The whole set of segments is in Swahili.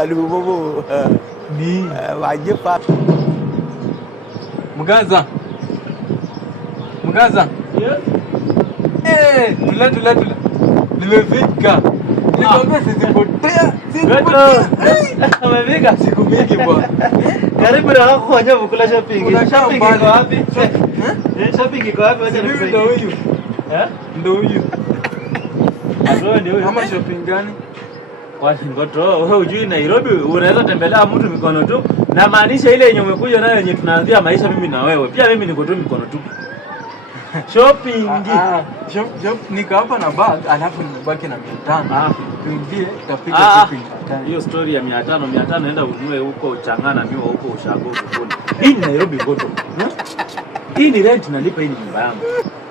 Aduh bobo. Ni wajib Pak. Mugaza. Yes. Tula. Nimefika. Nikwambia sizipotea. Umefika? Siku mingi bwana. Karibu na wako kwenye kula shopping. Shopping iko wapi? Shopping iko wapi? Wacha Ndio nikusaidie. huyu. Ndio huyu. Wewe ndio huyo. Mama shopping gani? Kwa ngoto, wewe hujui Nairobi unaweza tembelea mtu mikono tu. Na maanisha ile yenye umekuja nayo yenye tunaanzia maisha mimi na wewe. Pia mimi niko tu mikono tu. Shopping. Shop nika hapa na bag alafu nibaki na 500. Tuingie tutapiga shopping. Hiyo story ya 500 naenda ununue huko Changana miwa huko Ushago kukoni. Hii ni Nairobi ngoto. Hii ni rent nalipa, hii ni nyumba yangu.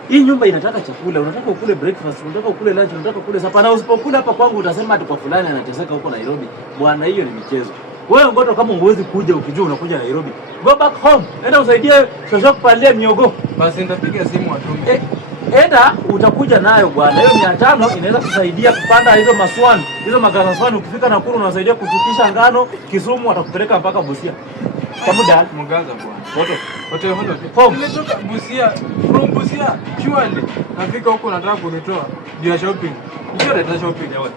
Hii nyumba inataka chakula, unataka ukule breakfast, unataka ukule lunch, unataka ukule supper. Na usipokula hapa kwangu utasema ati kwa fulani anateseka huko Nairobi. Bwana, hiyo ni michezo. Wewe ngoto, kama unawezi kuja ukijua unakuja Nairobi, go back home. Enda usaidie shosho kupalia miogo. Basi nitapiga simu atume. Enda utakuja nayo bwana. Hiyo 500 inaweza kusaidia kupanda hizo maswani. Hizo magaza swani, ukifika Nakuru unasaidia kushukisha ngano, Kisumu atakupeleka mpaka Busia. Kwa muda Mugaza bwana. Hold Home. Nimetoka Busia, from Busia. Surely nafika huko nataka kunitoa. Ndio shopping. Ndio ndio shopping ya wewe.